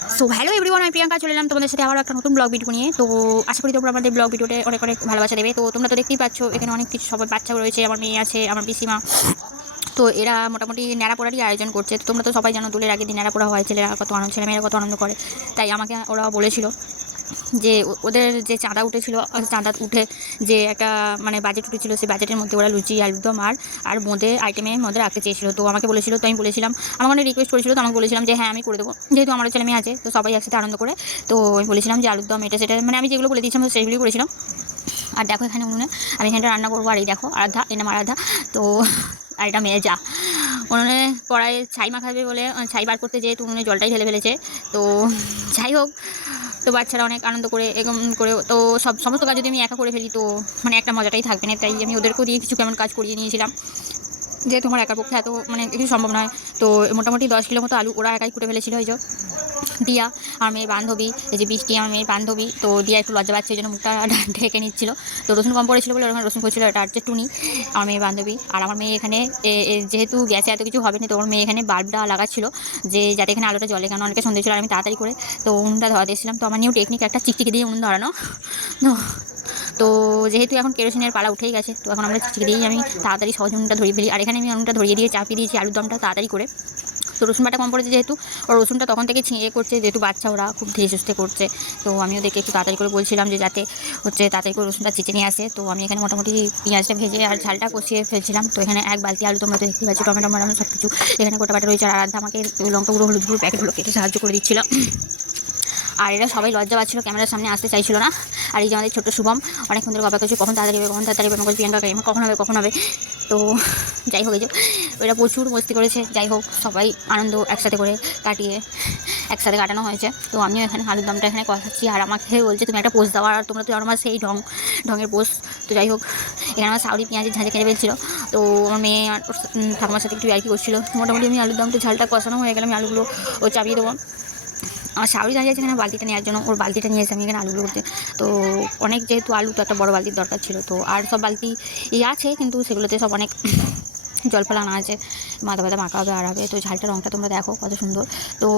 So hello everyone, আমি প্রিয়াঙ্কা চলে এলাম তোমাদের সাথে আবার একটা নতুন ব্লগ ভিডিও নিয়ে। তো আশা করি তোমরা আমাদের ব্লগ ভিডিওতে অনেক অনেক ভালোবাসা দেবে। তো তোমরা তো দেখতেই পাচ্ছ এখানে অনেক কিছু সবাই বাচ্চা রয়েছে, আমার মেয়ে আছে, আমার পিসিমা। তো এরা মোটামুটি ন্যাড়াপোড়ারই আয়োজন করছে। তো তোমরা তো সবাই জানো দোলের আগের দিন ন্যাড়াপোড়া হয়, ছেলেমেয়েরা কত আনন্দ করে। তাই আমাকে ওরা বলেছিল যে ওদের যে চাঁদা উঠেছিল, চাঁদা উঠে যে একটা মানে বাজেট উঠেছিল, সেই বাজেটের মধ্যে ওরা লুচি আলুরদম আর মধ্যে আইটেমের মধ্যে রাখতে চেয়েছিল। তো আমাকে বলেছিল, তো আমি বলেছিলাম, আমার অনেক রিকোয়েস্ট করেছিল, তো আমাকে বলেছিলাম যে হ্যাঁ আমি করে দেবো, যেহেতু আমার ছেলে মেয়ে আছে তো সবাই একসাথে আনন্দ করে। তো আমি বলেছিলাম যে আলুরদম এটা সেটা মানে আমি যেগুলো বলে দিয়েছিলাম সেগুলোই করেছিলাম। আর দেখো এখানে উনুনে আমি এখানটা রান্না করবো, আর এই দেখো আরাধ্যা, এনাম আরাধ্যা। তো আর এটা মেয়ে যা উনুনে কড়াইয়ে ছাই মাখাবে বলে ছাই বার করতে যেয়ে তো উনুনে জলটাই ঢেলে ফেলেছে। তো যাই হোক, তো বাচ্চারা অনেক আনন্দ করে এরকম করে। তো সমস্ত কাজ যদি আমি একা করে ফেলি তো মানে একটা মজাটাই থাকবে না, তাই আমি ওদেরকেও দিয়ে কিছু কেমন কাজ করিয়ে নিয়েছিলাম, যেহেতু আমার একার পক্ষে এত মানে কিছু সম্ভব নয়। তো মোটামুটি 10 কিলো মতো আলু ওরা একাই কুটে ফেলেছিল। এই যে দিয়া আমার মেয়ের বান্ধবী, এই যে বৃষ্টি আমার মেয়ের বান্ধবী, তো দিয়া একটু লজ্জা পাচ্ছে, এই জন্য মুখটা ঢেকে নিচ্ছিল। তো রসুন কম পড়েছিল বলে ওখানে রসুন করছিল। এটা হচ্ছে টুনি, আমার মেয়ের বান্ধবী। আর আমার মেয়ে এখানে যেহেতু গ্যাসে এত কিছু হবে না, তো আমার মেয়ে এখানে বাল্বটা লাগাচ্ছিল যে যাতে এখানে আলোটা জ্বলে, কারণ অনেকে সন্দেহ ছিল। আর আমি তাড়াতাড়ি করে তো উনুনটা ধরা দিয়েছিলাম। তো আমার নিয়েও টেকনিক একটা চিকচিকি দিয়ে উনুন ধরানো। তো যেহেতু এখন কেরোসিনের পালা উঠেই গেছে, তো এখন আমরা চিকচিকি দিয়েই আমি তাড়াতাড়ি সহজ উনুনটা ধরিয়ে ফেলি। আর এখানে আমি উনুনটা ধরিয়ে দিয়ে চাপিয়ে দিয়েছি আলুর দমটা তাড়াতাড়ি করে। তো রসুন বাটা কম পড়েছে যেহেতু, ওর রসুনটা তখন থেকে ছিঁড়ে করছে, যেহেতু বাচ্চা ওরা খুব ধীরে সুস্থে করছে। তো আমিও দেখে একটু তাড়াতাড়ি করে বলছিলাম যে যাতে হচ্ছে তাড়াতাড়ি করে রসুনটা চিচে নিয়ে আসে। তো আমি এখানে মোটামুটি পেঁয়াজটা ভেজে আর ঝালটা কষিয়ে ফেলছিলাম। তো এখানে এক বালতি আলু তোমরা তো দেখতে পাচ্ছি, টমেটো মারানো সব কিছু এখানে গোটা বাটা রয়েছে। আর আরাধ্যা আমাকে লঙ্কা গুঁড়ো হলুদ গুঁড়ো প্যাকেটগুলো কেটে সাহায্য করে দিচ্ছিল। আর এরা সবাই লজ্জা পাচ্ছিল, ক্যামেরার সামনে আসতে চাইছিল না। আর এই যে আমাদের ছোট্ট শুভম অনেকক্ষণ ধরে অপেক্ষা করছে, কখন তাড়াতাড়ি হবে, কখন তাড়াতাড়ি হবে। আমাকে প্রিয়াঙ্কা কখন হবে। তো যাই হোক, এই যে ওরা প্রচুর মস্তি করেছে। যাই হোক, সবাই আনন্দ একসাথে করে কাটিয়ে একসাথে কাটানো হয়েছে। তো আমিও এখানে আলুর দমটা এখানে কষাচ্ছি, আর আমাকে বলছে তুমি একটা পোস্ট দাও। আর তোমরা তো আমার সেই ঢঙের পোস্ট। তো যাই হোক, এখানে আমার সাউরি পেঁয়াজের ঝাঁঝে কেটে ফেলছিল। তো আমার মেয়ে আর ঠাকুমার সাথে একটু আর কি করছিল। মোটামুটি আমি আলুর দমটা ঝালটা কষানো হয়ে গেলে আমি আলুগুলো চাপিয়ে দেবো। আমার শাওরি দাঁড়িয়ে আছে এখানে বালতিটা নেওয়ার জন্য, ওর বালতিটা নিয়ে এসে আমি এখানে আলুগুলো করতে। তো অনেক যেহেতু আলু, তো একটা বড় বালতির দরকার ছিল। তো আর সব বালতি আছে, কিন্তু সেগুলোতে সব অনেক জল ফেলা আনা আছে, মাথা ব্যথা মাখা হবে আর হবে। তো ঝালটা রঙটা তোমরা দেখো কত সুন্দর। তো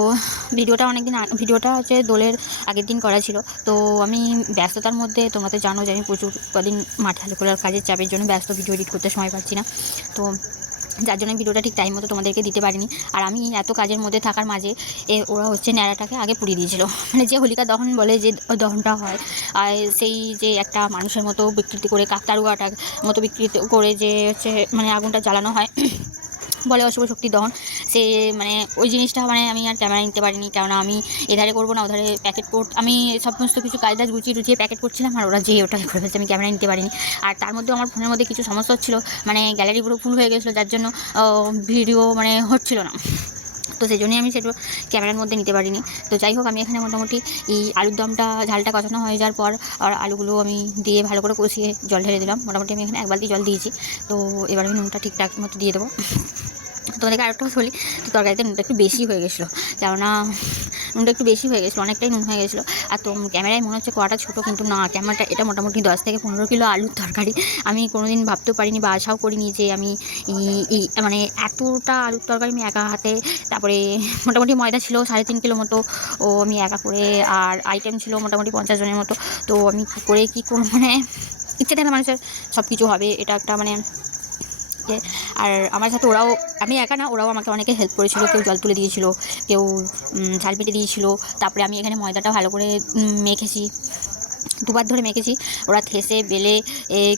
ভিডিওটা হচ্ছে দোলের আগের দিন করা ছিল। তো আমি ব্যস্ততার মধ্যে, তোমরা তো জানো যে আমি প্রচুর কদিন মাঠে আলু করার কাজের চাপের জন্য ব্যস্ত, ভিডিও এডিট করতে সময় পাচ্ছি না। তো যার জন্য ভিডিওটা ঠিক টাইম মতো তোমাদেরকে দিতে পারিনি। আর আমি এত কাজের মধ্যে থাকার মাঝে ওরা হচ্ছে ন্যাড়াটাকে আগে পুড়িয়ে দিয়েছিল, মানে যে হোলিকা দহন বলে যে দহনটা হয়, আর সেই যে একটা মানুষের মতো বিকৃতি করে, কাকতাড়ুয়াটার মতো বিকৃতি করে যে হচ্ছে মানে আগুনটা জ্বালানো হয় বলে অশুভ শক্তি দহন। সে মানে ওই জিনিসটা মানে আমি আর ক্যামেরা নিতে পারিনি, কেননা আমি এধারে করবো না ওধারে প্যাকেট আমি সমস্ত কিছু কাজটা গুছিয়ে প্যাকেট করছিলাম, আর ওরা যে ওটাকে করে ফেলছে, আমি ক্যামেরা নিতে পারিনি। আর তার মধ্যে আমার ফোনের মধ্যে কিছু সমস্যা হচ্ছিলো, মানে গ্যালারি পুরো ফুল হয়ে গেছিলো, যার জন্য ভিডিও মানে হচ্ছিল না। তো সেই জন্যই আমি সেটা ক্যামেরার মধ্যে নিতে পারিনি। তো যাই হোক, আমি এখানে মোটামুটি এই আলুর দমটা ঝালটা কষানো হয়ে যাওয়ার পর আর আলুগুলো আমি দিয়ে ভালো করে কষিয়ে জল ঢেলে দিলাম। মোটামুটি আমি এখানে এক বালতি জল দিয়েছি। তো এবার আমি নুনটা ঠিকঠাক মতো দিয়ে দেবো। তোমাদেরকে আরেকটা বলি, তো তরকারিতে নুনটা একটু বেশি হয়ে গেছিলো, কেননা নুনটা একটু বেশি হয়ে গেছিলো, অনেকটাই নুন হয়ে গেছিলো। আর তো ক্যামেরায় মনে হচ্ছে কড়াটা ছোটো, কিন্তু না, ক্যামেরাটা এটা মোটামুটি 10 থেকে 15 কিলো আলুর তরকারি। আমি কোনোদিন ভাবতেও পারিনি বা আশাও করিনি যে আমি মানে এতটা আলুর তরকারি আমি একা হাতে। তারপরে মোটামুটি ময়দা ছিল 3.5 কিলো মতো, আমি একা করে। আর আইটেম ছিল মোটামুটি 50 জনের মতো। তো আমি কী করবো, মানে ইচ্ছে থাকে মানুষের সব কিছু হবে, এটা একটা মানে। আর আমার সাথে ওরাও, আমি একা না, ওরাও আমাকে অনেকে হেল্প করেছিল। কেউ জল তুলে দিয়েছিল, কেউ ঝাল পেটে দিয়েছিল। তারপরে আমি এখানে ময়দাটা ভালো করে মেখেছি, দুবার ধরে মেখেছি। ওরা ঠেসে বেলে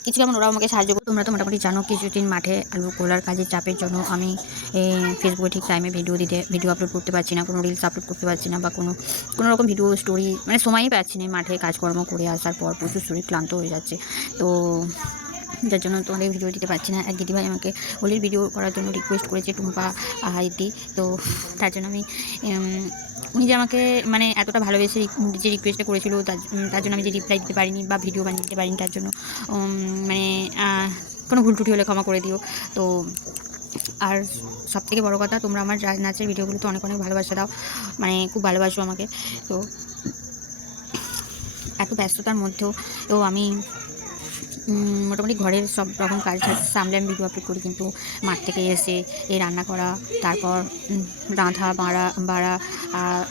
কিছু যেমন ওরাও আমাকে সাহায্য করে। তোমরা তো মোটামুটি জানো কিছুদিন মাঠে আলু কোলার কাজের চাপের জন্য আমি ফেসবুকে ঠিক টাইমে ভিডিও আপলোড করতে পারছি না, কোনো রিলস আপলোড করতে পারছি না, বা কোনো রকম ভিডিও স্টোরি মানে সময়ই পাচ্ছি না। মাঠে কাজকর্ম করে আসার পর প্রচুর শরীর ক্লান্ত হয়ে যাচ্ছে, তো যার জন্য তোমাদের ভিডিও দিতে পারছি না। এক দিদিভাই আমাকে হোলির ভিডিও করার জন্য রিকোয়েস্ট করেছে, টুম্পা দিদি। তো তার জন্য আমি উনি যে আমাকে মানে এতটা ভালোবেসে যে রিকোয়েস্টটা করেছিল, তার জন্য আমি যে রিপ্লাই দিতে পারিনি বা ভিডিও বানিয়ে দিতে পারিনি, তার জন্য মানে কোনো ভুল ত্রুটি হলে ক্ষমা করে দিও। তো আর সবথেকে বড় কথা, তোমরা আমার নাচের ভিডিওগুলোতে অনেক অনেক ভালোবাসা দাও, মানে খুব ভালোবাসো আমাকে। তো এত ব্যস্ততার মধ্যেও তো আমি মোটামুটি ঘরের সব রকম কাজ সামলে আমি ভিডিও আপলোড করি, কিন্তু মাঠ থেকে এসে এই রান্না করা, তারপর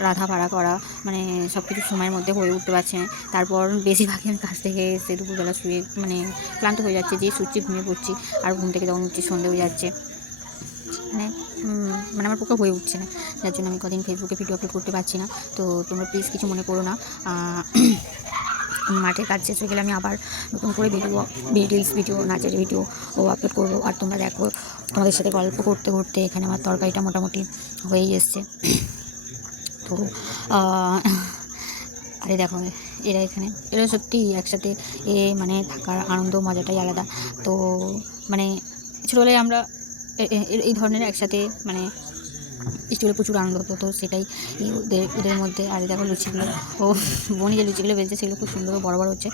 রাধা বাড়া করা, মানে সব কিছু সময়ের মধ্যে হয়ে উঠতে পারছে না। তারপর বেশিরভাগই আমি কাজ থেকে এসে দুপুরবেলা শুয়ে মানে ক্লান্ত হয়ে যাচ্ছে, যে শুচ্ছি ঘুমিয়ে পড়ছি, আর ঘুম থেকে তখন উঠছি সন্ধে হয়ে যাচ্ছে, মানে মানে আমার পক্ষে হয়ে উঠছে না, যার জন্য আমি কদিন ফেসবুকে ভিডিও আপলোড করতে পারছি না। তো তোমরা প্লিজ কিছু মনে করো না। মাঠের কাজ শেষ হয়ে গেলে আমি আবার নতুন করে রিলস ভিডিও, নাচের ভিডিও আপলোড করবো। আর তোমরা দেখো, তোমাদের সাথে গল্প করতে করতে এখানে আমার তরকারিটা মোটামুটি হয়েই এসছে। তো আরে দেখো, এরা সত্যি একসাথে মানে থাকার আনন্দ মজাটাই আলাদা। তো মানে ছোটোবেলায় আমরা এই ধরনের একসাথে মানে স্কুলে প্রচুর আনন্দ হতো, তো সেটাই ওদের মধ্যে। আর দেখো লুচিগুলো, বোনই যে লুচিগুলো বেলছে সেগুলো খুব সুন্দর বড় বড় হচ্ছে।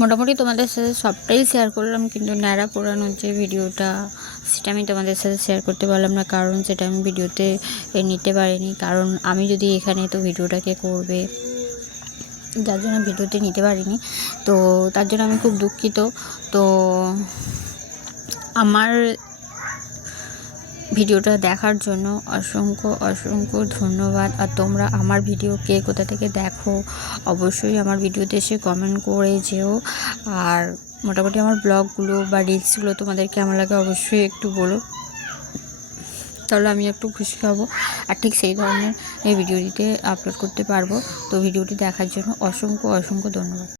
মোটামুটি তোমাদের সাথে সবটাই শেয়ার করলাম, কিন্তু ন্যাড়া পোড়ানোর যে ভিডিওটা সেটা আমি তোমাদের সাথে শেয়ার করতে পারলাম না, কারণ সেটা আমি ভিডিওতে নিতে পারিনি। কারণ আমি যদি এখানে, তো ভিডিওটাকে করবে, যার জন্য ভিডিওতে নিতে পারিনি। তো তার জন্য আমি খুব দুঃখিত। তো আমার ভিডিওটা দেখার জন্য অসংখ্য ধন্যবাদ। আর তোমরা আমার ভিডিও কে কোথা থেকে দেখো অবশ্যই আমার ভিডিওতে এসে কমেন্ট করে যেও। আর মোটামুটি আমার ব্লগগুলো বা রিলসগুলো তোমাদের কেমন লাগে অবশ্যই একটু বলো, তাহলে আমি একটু খুশি হব, আর ঠিক সেই ধরনের এই ভিডিওটিতে আপলোড করতে পারবো। তো ভিডিওটি দেখার জন্য অসংখ্য ধন্যবাদ।